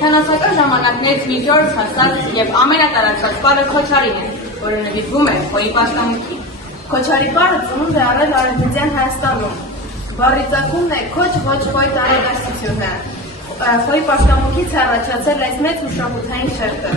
Կենթանասական ժամանակներից մինչ օրս հասած եւ ամենատարածված բառը քոչարին է, որը նվիրվում է խոյի պաշտամունքին։ Քոչարի բառը ծնունդ է առել Արևմտյան Հայաստանում։ Բառի ծագումն է քոչ ոչ խոյ տարեդարձությունը։ Խոյի պաշտամունքից է առաջացել այս մեծ մշակութային շերտը։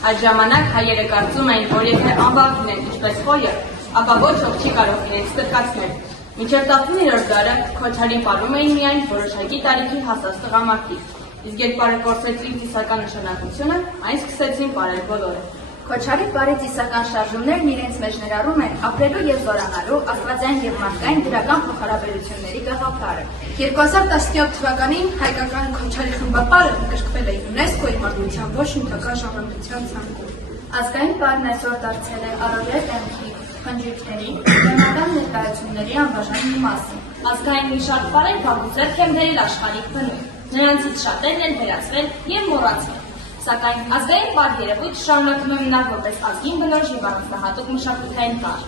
Այդ ժամանակ հայերը կարծում էին, որ եթե անվավ լինեն ինչպես խոյը, ապա ոչ ոք չի կարող իրենց ստրկացնել։ Մինչև 19-րդ դարը քոչարին պարում էին միայն որոշակի տարիքի հասած տղամարդիկ, իսկ երբ բառը կորցրեց իր ծիսական նշանակությունը, այն սկսեցին պարել բոլորը։ Քոչարի բառի ծիսական շարժումներն իրենց մեջ ներառում են ապրելու եւ զորանալու, աստվածային եւ մարդկային դրական փոխհարաբերությունների գաղափարը։ 2017 թվականին հայկական քոչարի խմբապարը ընդգրկվել է ՅՈՒՆԵՍԿՕ-ի մարդկության ոչ նյութական ժառանգության ցանկում։ Ազգային բառն այսօր դարձել է առօրյա կյանքի, խնջույքների, բնական ներկայացումների անբաժան մի մասը։ Ազգային մի շարք բառեր վաղուց ձեռք են բերել աշխարհիկ բնույթ, նրանցից շատերն են վերացվել եւ մոռացվել։ Սակայն ազգային բառ երևույթ շարունակում է մնալ որպես ազգին բնորոշ եւ առանձնահատուկ մշակութային բառ։